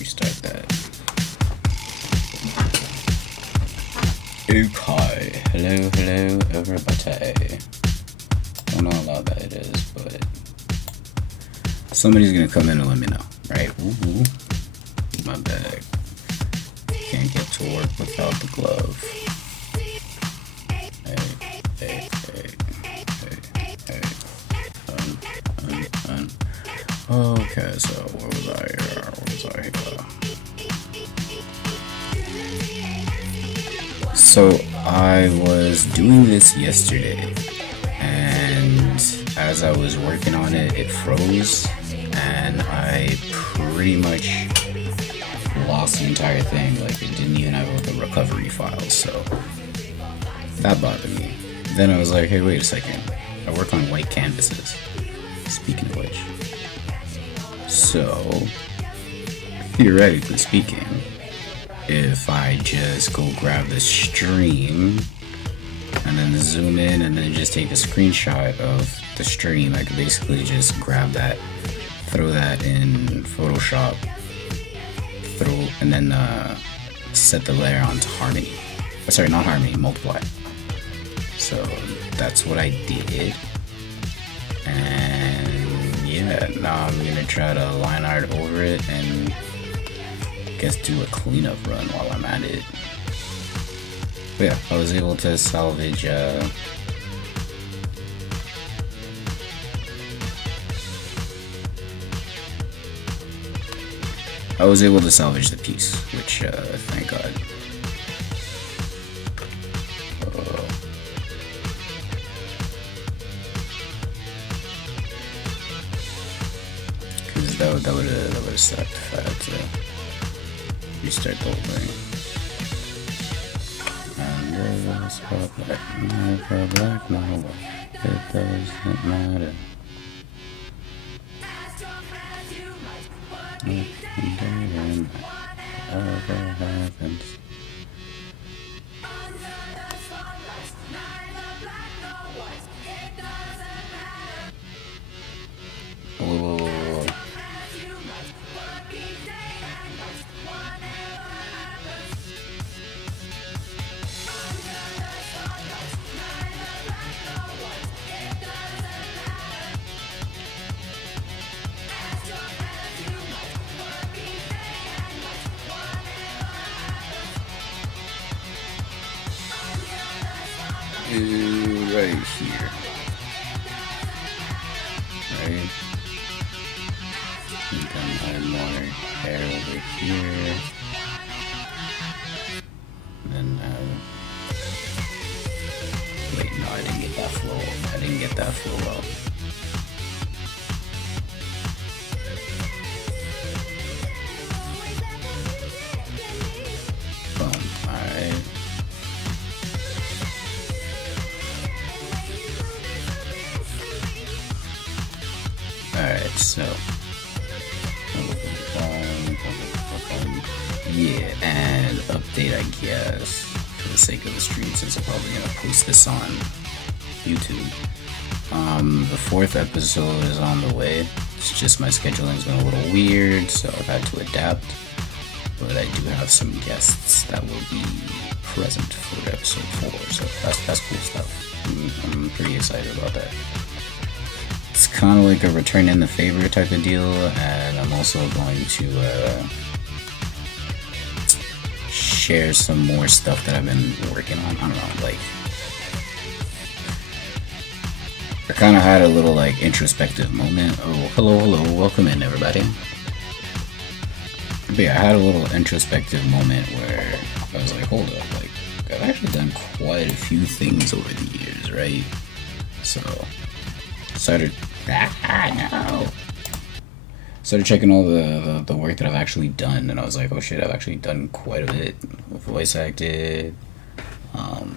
restart that. Okay, hello everybody. Don't know how loud that it is, but somebody's gonna come in and let me know, right? Ooh, my bag. Can't get to work without the glove. Hey. Okay, so where was I here? So I was doing this yesterday, and as I was working on it, it froze, and I pretty much lost the entire thing. Like, it didn't even have like a recovery file, so that bothered me. Then I was like, hey, wait a second. I work on white canvases. Speaking of which. So, theoretically speaking, if I just go grab the stream and then zoom in and then just take a screenshot of the stream, I could basically just grab that, throw that in Photoshop, and then set the layer onto Harmony. Sorry, not Harmony, Multiply. So that's what I did. And yeah, now I'm gonna try to line art over it and I guess do a cleanup run while I'm at it. But yeah, I was able to salvage the piece, which thank God. Because that would have sucked if I had to restart the whole thing. And there's black, no, it doesn't matter. Whatever happens. Whoa. Right here. Right? And then add more hair over here. And then wait, no, I didn't get that flow. Up. Boom. Alright. Alright, so yeah, and update, I guess, for the sake of the stream, since I'm probably gonna post this on YouTube. The 4th episode is on the way. It's just my scheduling's been a little weird, so I've had to adapt. But I do have some guests that will be present for episode 4, so that's cool stuff. I'm pretty excited about that. It's kind of like a return in the favor type of deal, and I'm also going to share some more stuff that I've been working on. I don't know, like, I kind of had a little like introspective moment. Oh, hello, welcome in everybody. But yeah, I had a little introspective moment where I was like, hold up, like, I've actually done quite a few things over the years, right? So started checking all the work that I've actually done, and I was like, oh shit, I've actually done quite a bit. Voice acted, done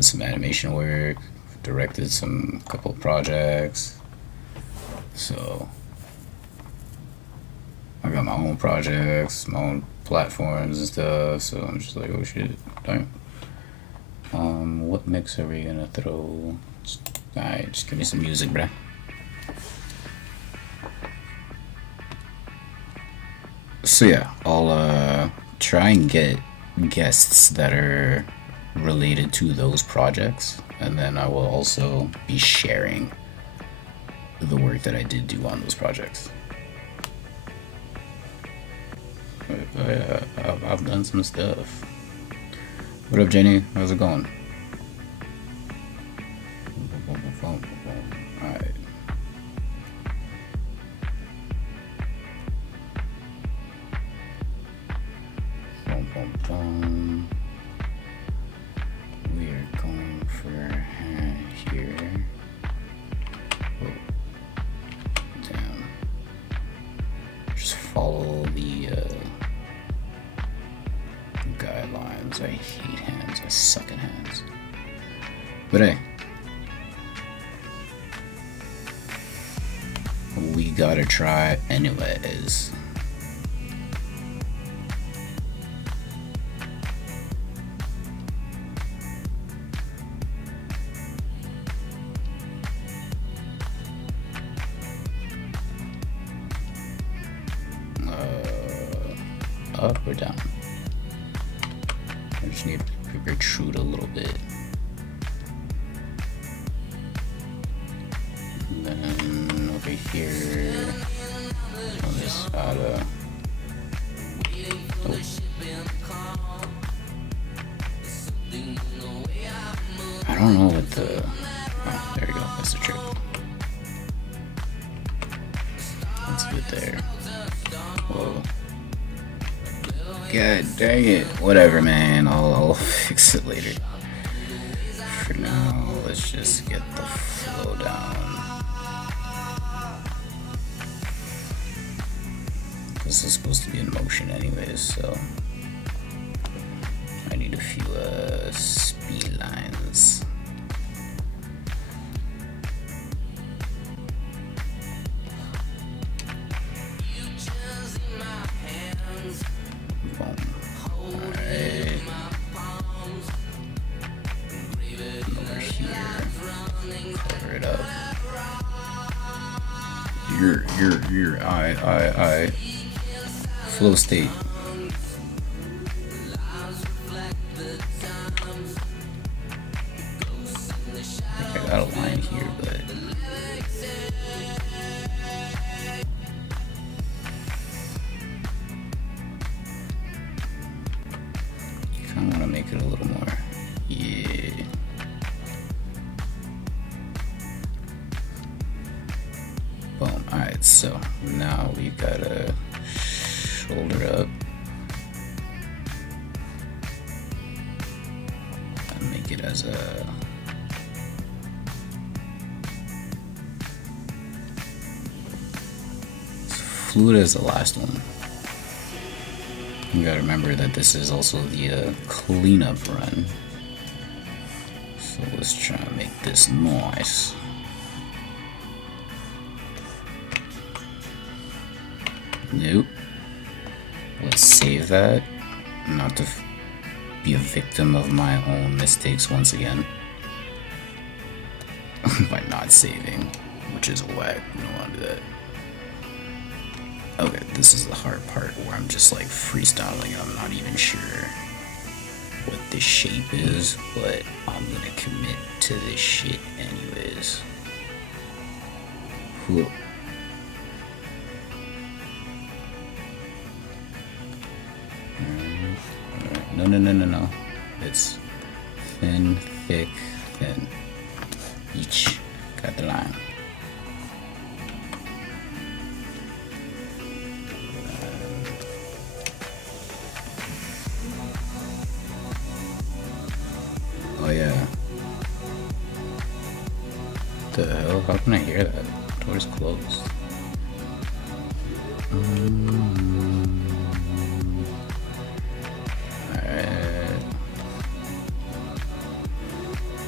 some animation work, directed couple projects. So I got my own projects, my own platforms and stuff, so I'm just like, oh shit, damn. What mix are we gonna throw? Alright, just give me some music, bruh. So yeah, I'll try and get guests that are related to those projects, and then I will also be sharing the work that I did do on those projects. I've done some stuff. What up, Jenny? How's it going? Alright. We are going for here. Oh. Damn. Just follow the guidelines. I hate hands. I suck at hands. But hey, we gotta try anyways. Up or down? I just need to protrude a little bit. And then over here, on this auto. Oh. I don't know what the. Oh, there we go. That's the trick. That's good there. Whoa. God dang it. Whatever, man. I'll fix it later. For now, let's just get the flow down. This is supposed to be in motion anyways, so I need a few speed lines. I flow state. I got a line here, but you kind of want to make it a little more. Yeah. Boom. Alright, so now we've got a shoulder up and make it as a fluid as the last one. You gotta remember that this is also the cleanup run, so let's try and make this nice. Nope. Let's save that, not to be a victim of my own mistakes once again by not saving, which is whack. We don't want to do that. Okay, this is the hard part where I'm just like freestyling and I'm not even sure what this shape is, but I'm gonna commit to this shit anyways. Cool. No. It's thin, thick, thin. Each got the line. Oh yeah. The hell? How can I hear that? The door's closed.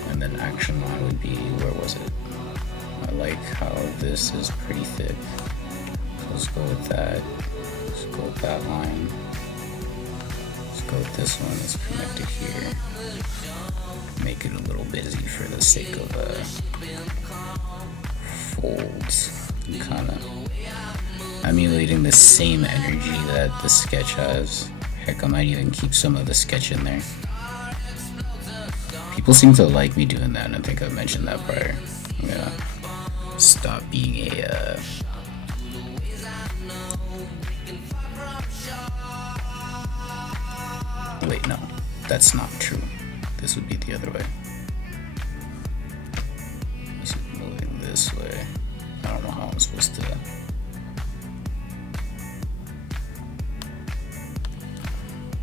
And then action line would be, where was it? I like how this is pretty thick. So let's go with that. Let's go with that line. Let's go with this one. Let's connect it here. Make it a little busy for the sake of folds. Kind of. emulating the same energy that the sketch has. Heck, I might even keep some of the sketch in there. People seem to like me doing that, and I think I mentioned that prior. Yeah. Stop being a wait, no, that's not true. This would be the other way. This is moving this way. I don't know how I'm supposed to.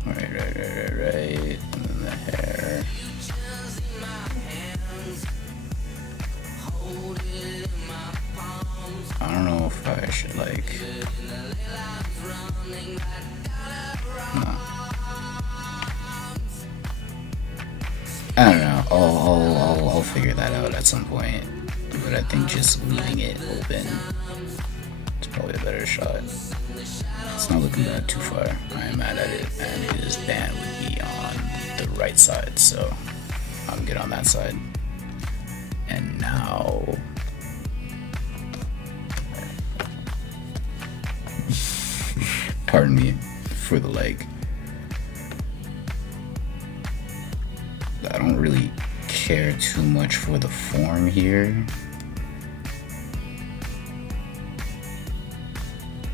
Right. And then the hair. I don't know if I should like. No. I don't know. I'll figure that out at some point. But I think just leaving it open is probably a better shot. It's not looking bad too far. I am mad at it, and his band would be on the right side, so I'm good on that side. And now, pardon me for the like. I don't really care too much for the form here.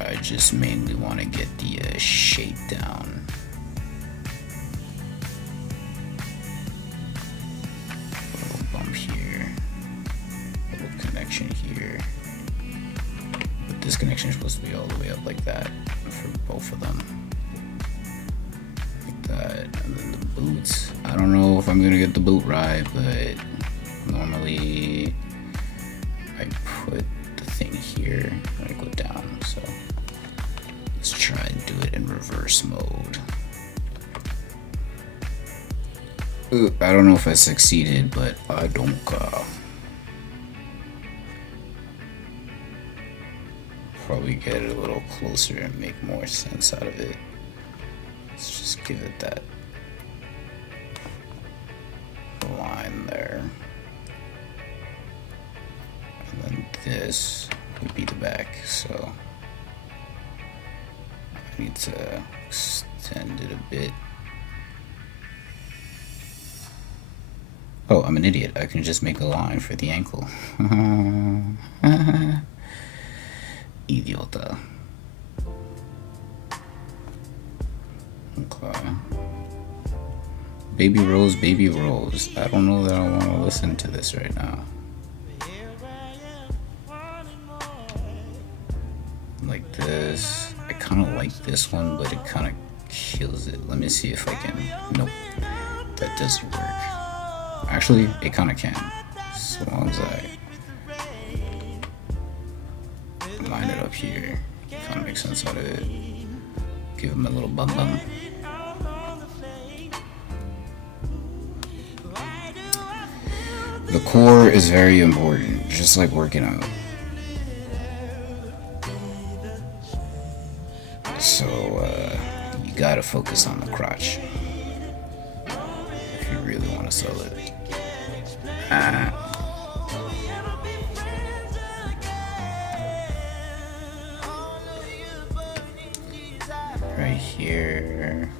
I just mainly want to get the shape down. A little bump here, a little connection here. But this connection is supposed to be all the way up like that for both of them. That, and then the boots. I don't know if I'm gonna get the boot right, but normally I put the thing here and I go down. So let's try and do it in reverse mode. I don't know if I succeeded, but I don't probably get it a little closer and make more sense out of it. Let's just give it that line there. And then this would be the back, so I need to extend it a bit. Oh, I'm an idiot. I can just make a line for the ankle. Idiota. Okay. Baby Rose, Baby Rose. I don't know that I want to listen to this right now. Like this. I kind of like this one, but it kind of kills it. Let me see if I can. Nope. That doesn't work. Actually, it kind of can. As long as I line it up here. Kind of make sense out of it. Give him a little bum bum. The core is very important, just like working out. So, you gotta focus on the crotch if you really want to sell it. Right here.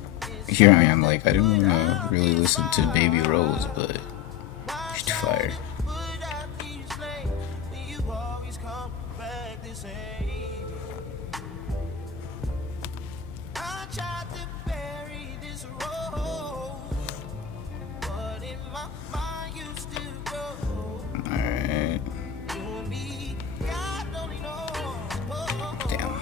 Here I am, like, I didn't want to really listen to Baby Rose, but she's too fire. Alright. Damn.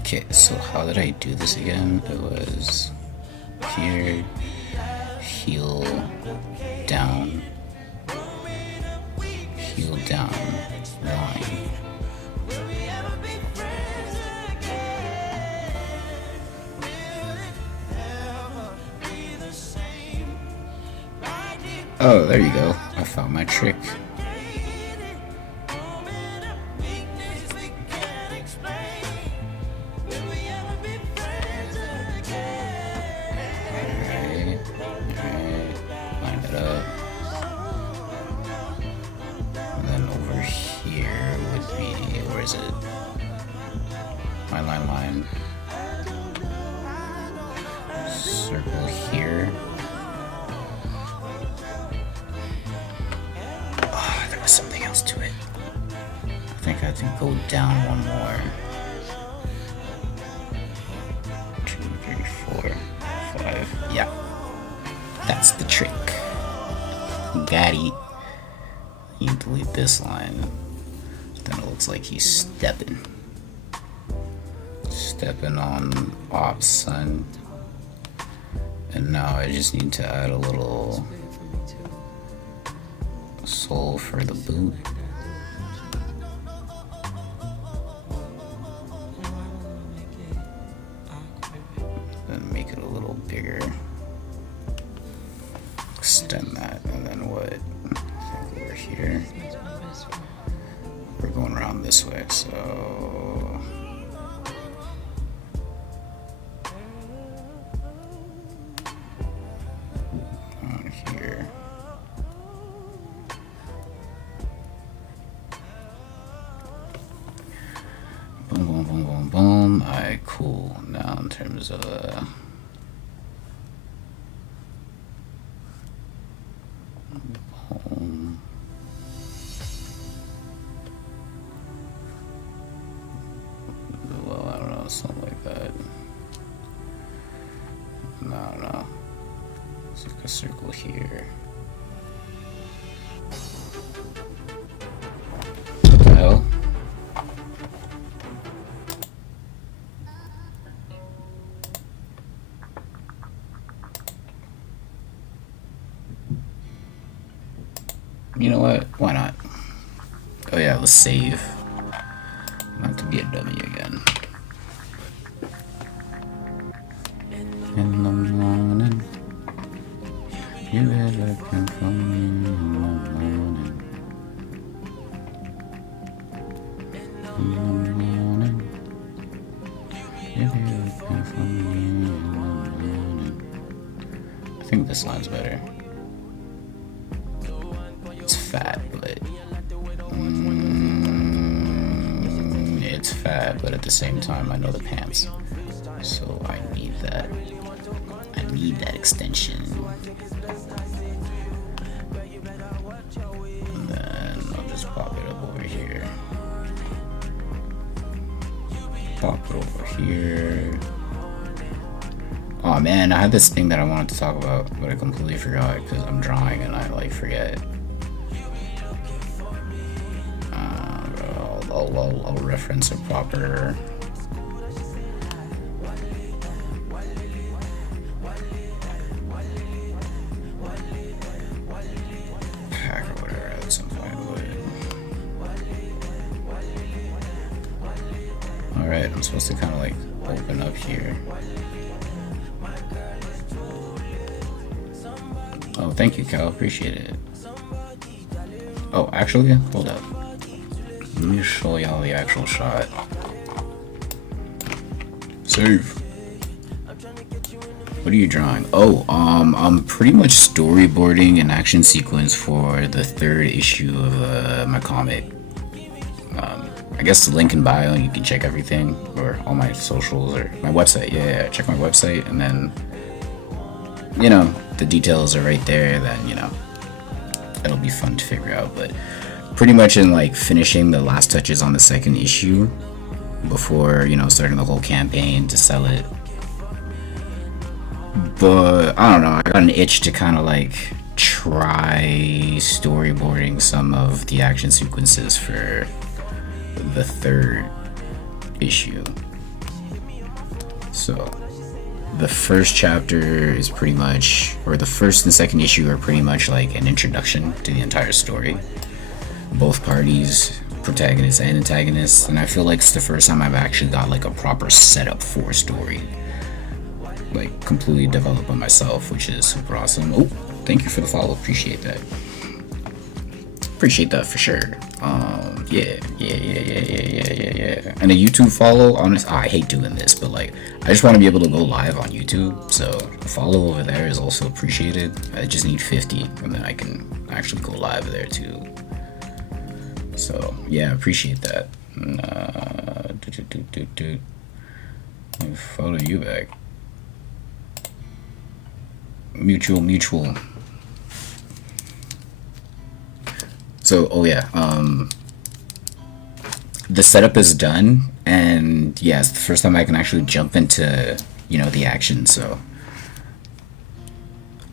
Okay, so how did I do this again? It was here, heel, down, heel, down, line. Oh, there you go. I found my trick. line. Circle here. Oh, there was something else to it. I think I have to go down one more. 2, 3, 4, 5. Yeah. That's the trick. Got it. You delete this line. Then it looks like he's stepping on ops, son. And now I just need to add a little soul for the boot. Then make it a little bigger. Extend that, and then what? I think we're here. We're going around this way, so on here. Boom, boom, boom, boom, boom. Alright, cool. Now in terms of something like that. No. It's like a circle here. What the hell? You know what? Why not? Oh yeah, let's save. Not to be a dummy again. In the morning, you had looking for me in the morning. In the morning, you had looking for me in the morning. I think this line's better. It's fat, but it's fat, but at the same time, I know the pants, so I need that. I need that extension. And then I'll just pop it up over here. Pop it over here. Oh man, I had this thing that I wanted to talk about, but I completely forgot because I'm drawing and I like forget. I'll reference a proper. Alright, I'm supposed to kind of like open up here. Oh, thank you, Cal. Appreciate it. Oh, actually, hold up. Let me show y'all the actual shot. Save. What are you drawing? Oh, I'm pretty much storyboarding an action sequence for the 3rd issue of my comic. I guess the link in bio, and you can check everything, or all my socials, or my website. Yeah, check my website, and then, you know, the details are right there. Then, you know, it'll be fun to figure out. But pretty much in like finishing the last touches on the 2nd issue before, you know, starting the whole campaign to sell it. But I don't know, I got an itch to kind of like try storyboarding some of the action sequences for the 3rd issue. So the 1st chapter is pretty much, or the 1st and 2nd issue are pretty much like an introduction to the entire story. Both parties, protagonists and antagonists, and I feel like it's the first time I've actually got like a proper setup for a story, like completely developed by myself, which is super awesome. Oh, thank you for the follow, appreciate that. Appreciate that for sure. Yeah. And a YouTube follow, honestly, I hate doing this, but like, I just want to be able to go live on YouTube, so a follow over there is also appreciated. I just need 50, and then I can actually go live there too. So yeah, appreciate that. follow you back. Mutual. So, oh yeah, the setup is done, and yeah, it's the first time I can actually jump into, you know, the action, so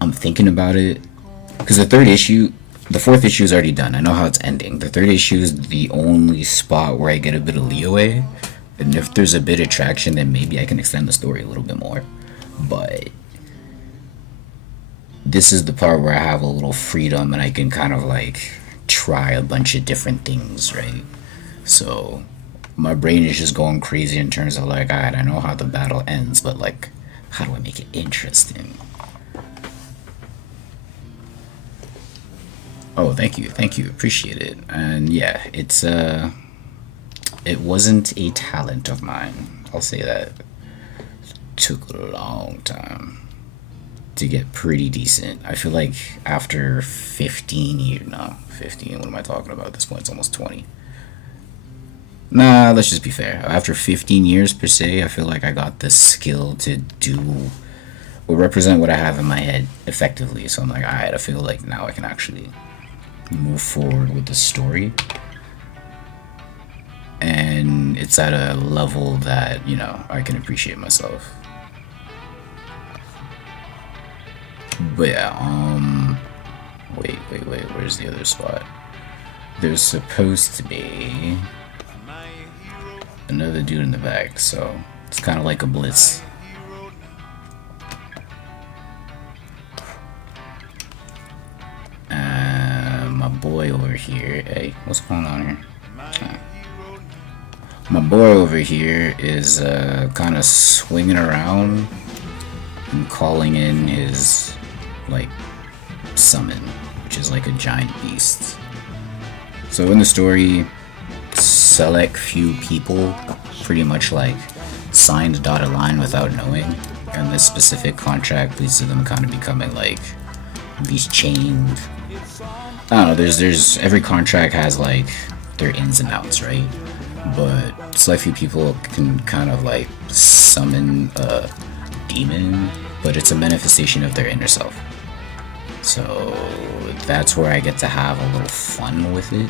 I'm thinking about it, because the fourth issue is already done. I know how it's ending. The third issue is the only spot where I get a bit of leeway, and if there's a bit of traction, then maybe I can extend the story a little bit more, but this is the part where I have a little freedom and I can kind of like try a bunch of different things, right? So my brain is just going crazy in terms of like, alright, I know how the battle ends, but like, how do I make it interesting? Oh, thank you, appreciate it. And yeah, it wasn't a talent of mine, I'll say that. It took a long time to get pretty decent. I feel like after 15 years, no, 15, what am I talking about at this point? It's almost 20. Nah, let's just be fair. After 15 years per se, I feel like I got the skill to do or represent what I have in my head effectively. So I'm like, alright, I feel like now I can actually move forward with the story. And it's at a level that, you know, I can appreciate myself. But yeah, wait, where's the other spot? There's supposed to be another dude in the back, so it's kind of like a blitz. My boy over here, hey, what's going on here? My boy over here is kind of swinging around and calling in his like summon, which is like a giant beast. So in the story, select few people pretty much like signed a dotted line without knowing, and this specific contract leads to them kind of becoming like these chained, I don't know, there's every contract has like their ins and outs, right? But select few people can kind of like summon a demon, but it's a manifestation of their inner self. So that's where I get to have a little fun with it.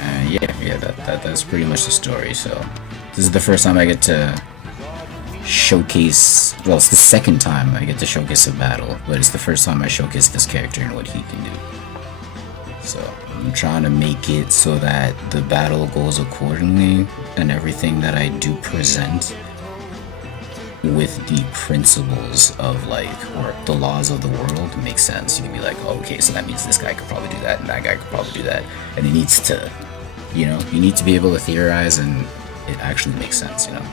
And yeah, that's pretty much the story. So this is the first time I get to showcase, well, it's the second time I get to showcase a battle, but it's the first time I showcase this character and what he can do. So I'm trying to make it so that the battle goes accordingly, and everything that I do present with the principles of like, or the laws of the world makes sense. You can be like, oh, okay, so that means this guy could probably do that and that guy could probably do that, and it needs to, you know, you need to be able to theorize and it actually makes sense, you know.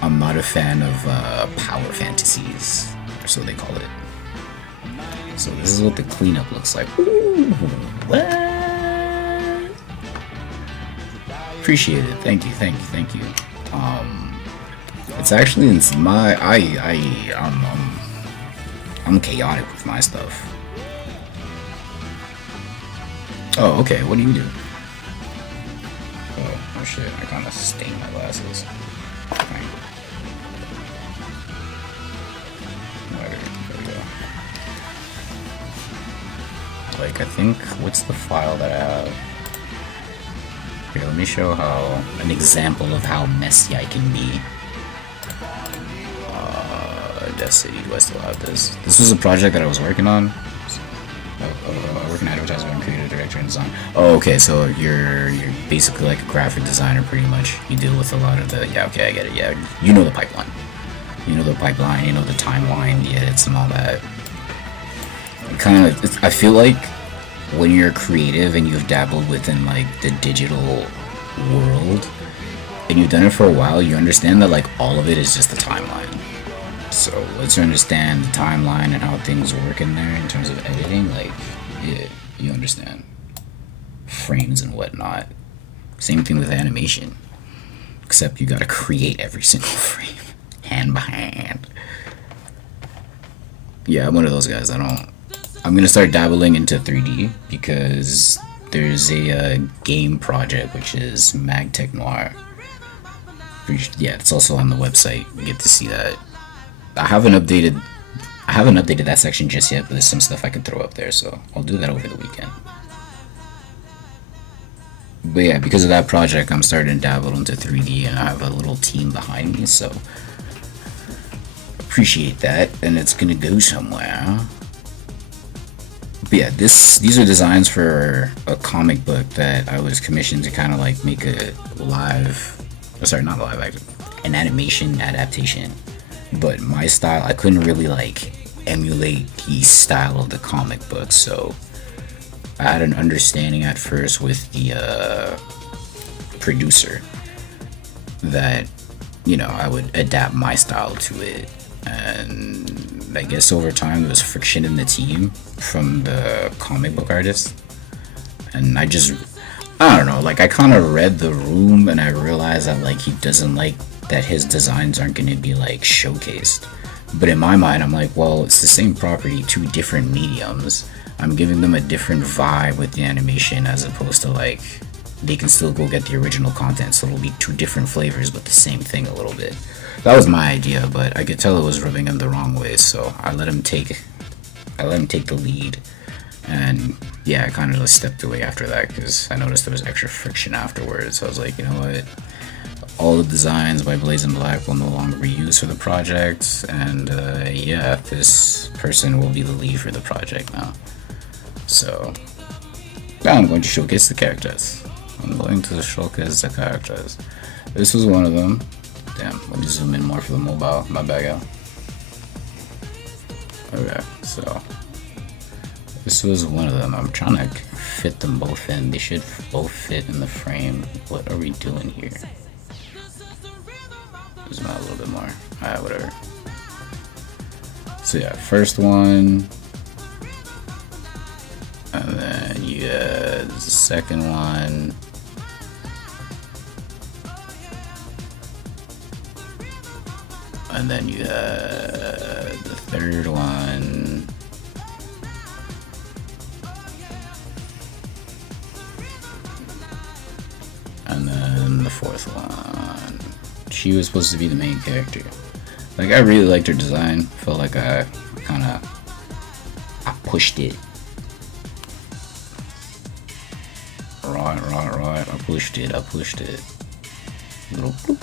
I'm not a fan of power fantasies, or so they call it. So this is what the cleanup looks like. Ooh, what? Appreciate it. Thank you. It's actually in my I'm chaotic with my stuff. Oh, okay. What do you do? Oh shit! I kind of stained my glasses. Okay. There we go. Like, I think, what's the file that I have? Here, let me show how, an example of how messy I can be. Death City, do I still have this? This was a project that I was working on. I work in advertisement, creative director, and design. Oh, okay, so you're basically like a graphic designer, pretty much. You deal with a lot of the, yeah, okay, I get it, yeah. You know the pipeline. You know the timeline, the edits and all that. I feel like when you're creative and you've dabbled within like the digital world and you've done it for a while, you understand that like all of it is just the timeline. So once you understand the timeline and how things work in there in terms of editing, like, yeah, you understand frames and whatnot. Same thing with animation, except you gotta create every single frame hand by hand. Yeah, I'm one of those guys. I'm gonna start dabbling into 3D because there's a game project which is Mag Tech Noir Yeah, it's also on the website. You get to see that. I haven't updated that section just yet, but there's some stuff I can throw up there, so I'll do that over the weekend. But yeah, because of that project, I'm starting to dabble into 3D, and I have a little team behind me, so appreciate that, and it's gonna go somewhere. But yeah, these are designs for a comic book that I was commissioned to kind of like make a an animation adaptation. But my style, I couldn't really like emulate the style of the comic book, so I had an understanding at first with the producer that, you know, I would adapt my style to it. And I guess over time there was friction in the team from the comic book artist, and I don't know, like I kind of read the room and I realized that like he doesn't like that his designs aren't going to be like showcased. But in my mind I'm like, well, it's the same property, two different mediums. I'm giving them a different vibe with the animation, as opposed to like they can still go get the original content, so it'll be two different flavors but the same thing a little bit. That was my idea, but I could tell it was rubbing him the wrong way, so I let him take the lead. And yeah, I kind of just stepped away after that because I noticed there was extra friction afterwards. So I was like, you know what, all the designs by BlazenBlack will no longer be used for the project, and yeah, this person will be the lead for the project now. So now I'm going to showcase the characters. This was one of them. Damn, let me zoom in more for the mobile. My bad, y'all. Okay, so this was one of them. I'm trying to fit them both in. They should both fit in the frame. What are we doing here? Zoom out a little bit more. Alright, whatever. So yeah, first one. And then you got the second one. And then you had the third one. And then the fourth one. She was supposed to be the main character. Like, I really liked her design. Felt like I pushed it. Right. I pushed it. Little bloop.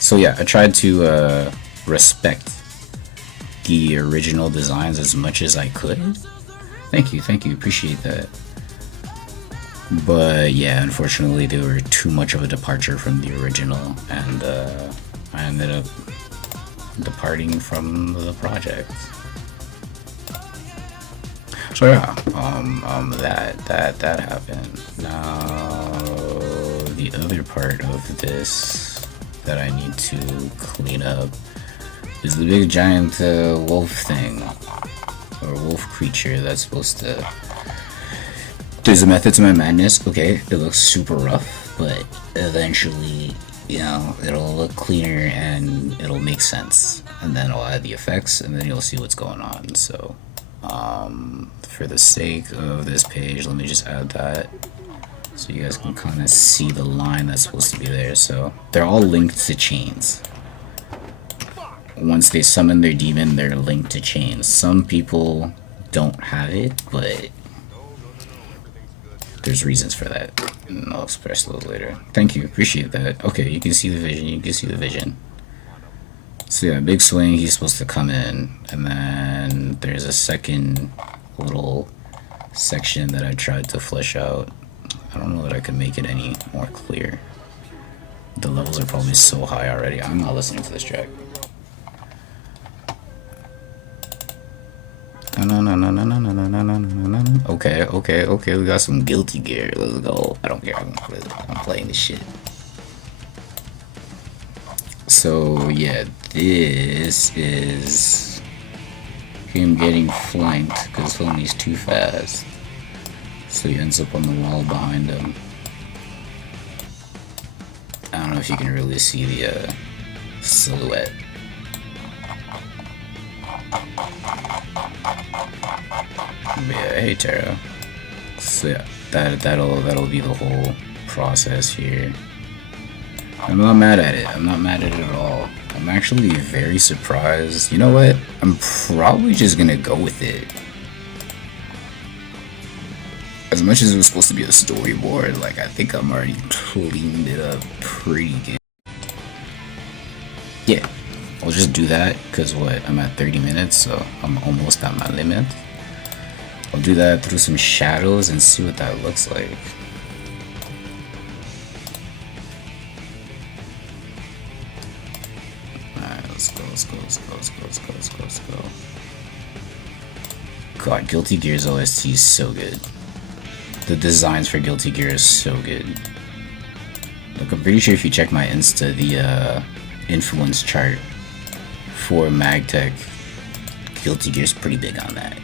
So yeah, I tried to respect the original designs as much as I could. Thank you, appreciate that. But yeah, unfortunately they were too much of a departure from the original, and I ended up departing from the project. So yeah, that happened. Now the other part of this that I need to clean up is the big giant wolf thing, or wolf creature that's supposed to... There's a method to my madness. Okay, it looks super rough, but eventually, you know, it'll look cleaner and it'll make sense, and then I'll add the effects and then you'll see what's going on. So for the sake of this page, let me just add that so you guys can kind of see the line that's supposed to be there. So they're all linked to chains. Once they summon their demon, they're linked to chains. Some people don't have it, but there's reasons for that, and I'll express those later. Thank you, appreciate that. Okay, you can see the vision, So yeah, big swing, he's supposed to come in, and then there's a second little section that I tried to flesh out. I don't know that I can make it any more clear. The levels are probably so high already. I'm not listening to this track. Okay, we got some guilty gear. Let's go. I don't care. I'm playing this shit. So yeah, this is him getting flanked because homie's too fast. So he ends up on the wall behind him. I don't know if you can really see the silhouette. Yeah, hey Tara. So yeah, that'll be the whole process here. I'm not mad at it. I'm not mad at it at all. I'm actually very surprised. You know what? I'm probably just gonna go with it. As much as it was supposed to be a storyboard, like, I think I'm already cleaned it up pretty good. Yeah, I'll just do that, because what? I'm at 30 minutes, so I'm almost at my limit. I'll do that through some shadows and see what that looks like. Alright, let's go. God, Guilty Gear's OST is so good. The designs for Guilty Gear is so good. Like, I'm pretty sure if you check my Insta, the influence chart for MagTech, Guilty Gear's pretty big on that.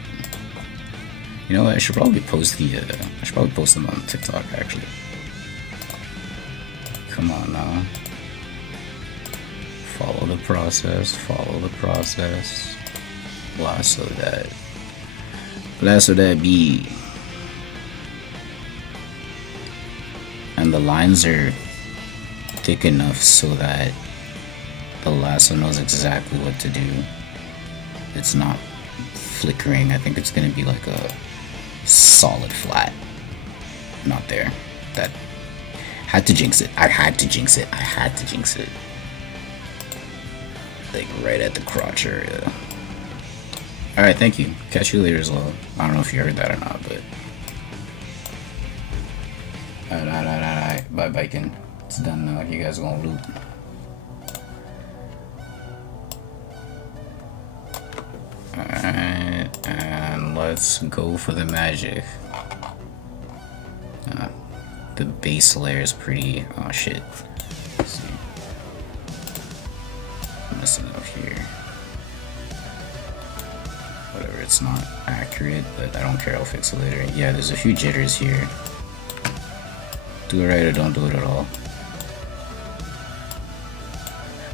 You know what? I should probably post them on TikTok actually. Come on now. Follow the process. Lasso that beat. And the lines are thick enough so that the lasso knows exactly what to do. It's not flickering. I think it's gonna be like a solid flat. Not there. That had to jinx it. I had to jinx it. Like right at the crotch area. Alright, thank you. Catch you later as well. I don't know if you heard that or not, but Alright. Bye, biking. It's done now. You guys gonna loot. Alright, and let's go for the magic. The base layer is pretty. Oh shit. Let's see. I'm messing up here. Whatever, it's not accurate, but I don't care. I'll fix it later. Yeah, there's a few jitters here. Do it right or don't do it at all.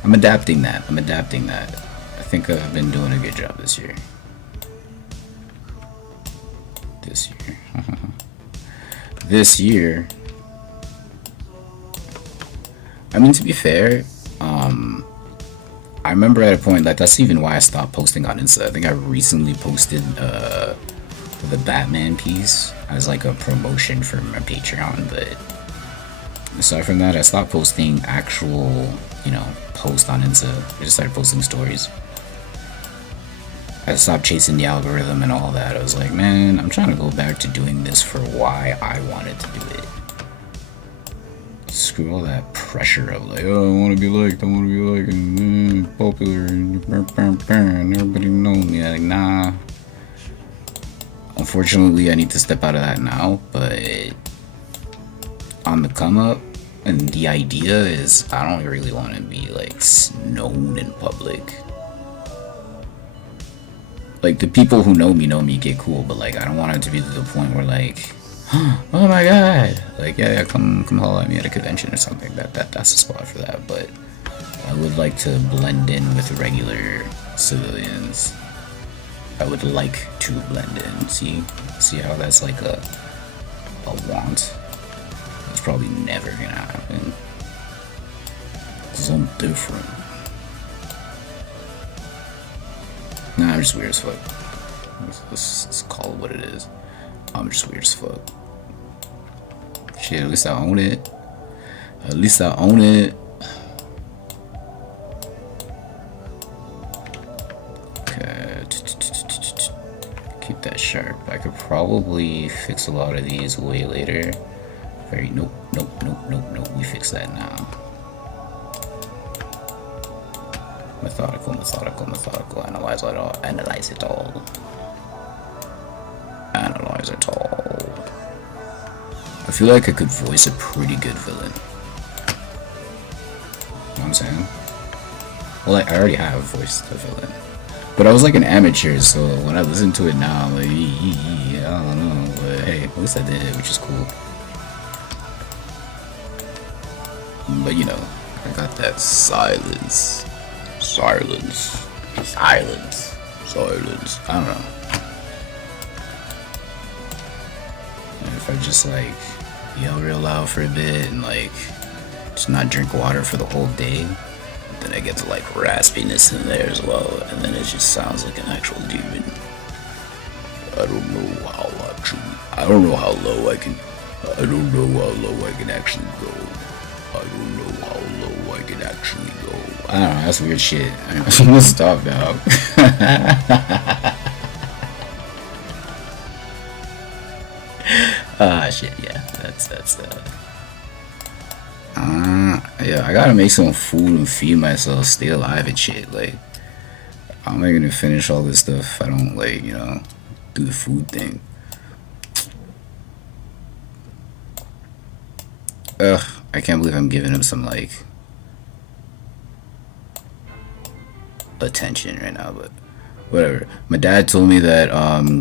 I'm adapting that. I think I've been doing a good job this year. This year. I mean, to be fair, I remember at a point, like, that's even why I stopped posting on Insta. I think I recently posted the Batman piece as like a promotion for my Patreon, but aside from that, I stopped posting actual, posts on Insta. I just started posting stories. I stopped chasing the algorithm and all that. I was like, man, I'm trying to go back to doing this for why I wanted to do it. Screw all that pressure of like, oh, I want to be liked, and popular, and everybody knows me. Like, nah. Unfortunately, I need to step out of that now, but on the come up, and the idea is I don't really want to be like known in public. Like, the people who know me get cool, but like I don't want it to be to the point where like, oh my god, like yeah, come holler at me at a convention or something. That's a spot for that. But I would like to blend in with regular civilians. I would like to blend in. See how that's like a want. It's probably never gonna happen. Cause I'm different. Nah, I'm just weird as fuck. Let's call it what it is. I'm just weird as fuck. Shit, at least I own it. Okay. Keep that sharp. I could probably fix a lot of these way later. Nope. We fix that now. Methodical. Analyze it all. I feel like I could voice a pretty good villain. You know what I'm saying? Well, I already have voiced a villain. But I was like an amateur, so when I listen to it now, I'm like, I don't know. But hey, at least I did it, which is cool. But I got that silence. I don't know. And if I just like yell real loud for a bit and like just not drink water for the whole day. Then I get the like raspiness in there as well, and then it just sounds like an actual demon. I don't know how low I can. I don't know how low I can actually go. I don't know how low I can actually go. I don't know, that's weird shit. I'm gonna stop now. Shit, yeah, that's yeah, I gotta make some food and feed myself, stay alive and shit. Like, how am I gonna finish all this stuff if I don't, like, you know, do the food thing? Ugh, I can't believe I'm giving him some, like, attention right now, but whatever. My dad told me that,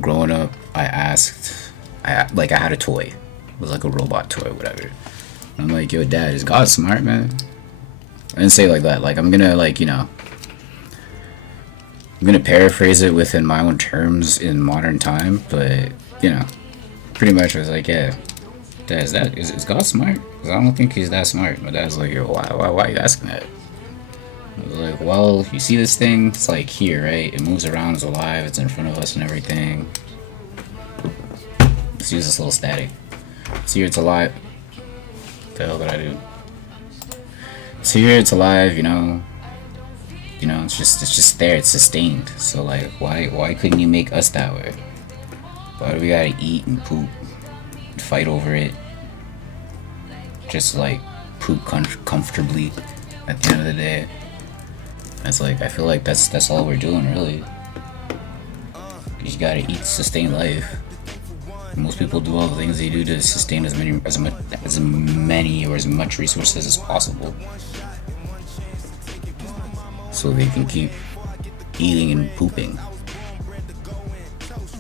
growing up, I had a toy. It was like a robot toy, whatever. I'm like, yo, Dad, is God smart, man? I didn't say it like that. Like, I'm gonna, like, you know, I'm gonna paraphrase it within my own terms in modern time, but, you know, pretty much I was like, yeah, Dad, is God smart? Because I don't think he's that smart. My dad's like, yo, why are you asking that? I was like, well, you see this thing? It's like here, right? It moves around, it's alive, it's in front of us and everything. Let's use this little static. See here, it's alive. What the hell did I do? See here, it's alive, you know. You know, it's just there, it's sustained. So like, why couldn't you make us that way? Why do we gotta eat and poop, and fight over it? Just like poop comfortably at the end of the day. That's like, I feel like that's all we're doing really. You gotta eat to sustain life. Most people do all the things they do to sustain as many or as much resources as possible, so they can keep eating and pooping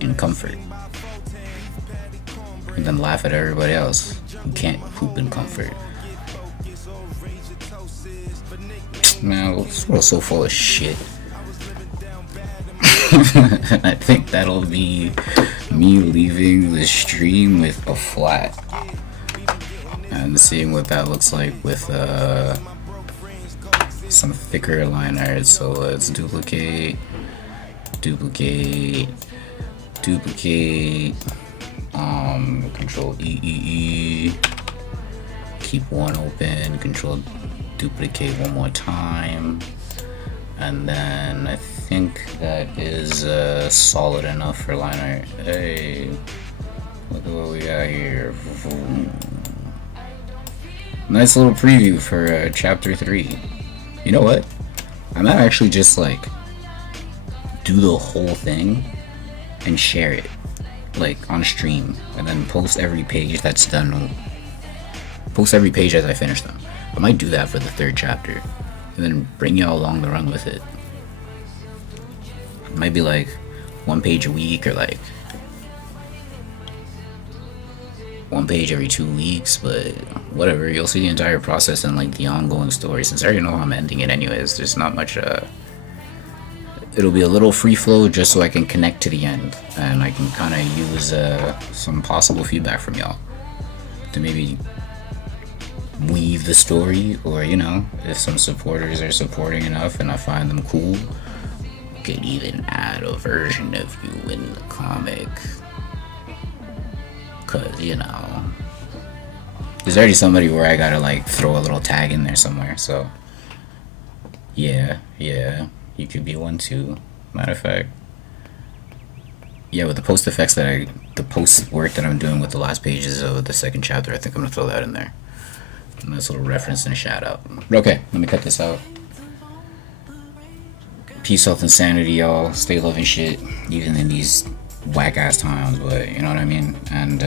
in comfort, and then laugh at everybody else who can't poop in comfort. Man, this world's so full of shit. I think that'll be me leaving the stream with a flat and seeing what that looks like with some thicker line art. So let's duplicate, control E, keep one open, control duplicate one more time, and then I think that is solid enough for line art. Hey, look at what we got here. Nice little preview for chapter 3. You know what? I might actually just like do the whole thing and share it like on stream, and then post every page that's done. Post every page as I finish them. I might do that for the 3rd chapter, and then bring y'all along the run with it. It might be like 1 page a week, or like 1 page every 2 weeks, but whatever. You'll see the entire process and like the ongoing story. Since I already know how I'm ending it anyways, there's not much it'll be a little free flow just so I can connect to the end, and I can kind of use some possible feedback from y'all to maybe weave the story, or you know, if some supporters are supporting enough and I find them cool, could even add a version of you in the comic, cause you know, there's already somebody where I gotta like throw a little tag in there somewhere. So yeah, you could be one too. Matter of fact, yeah, with the post effects the post work that I'm doing with the last pages of the 2nd chapter, I think I'm gonna throw that in there. A nice little reference and a shout out. Okay, let me cut this out. Peace, health, and sanity, y'all. Stay loving shit, even in these whack ass times, but you know what I mean. And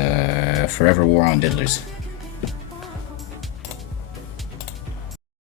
forever war on diddlers.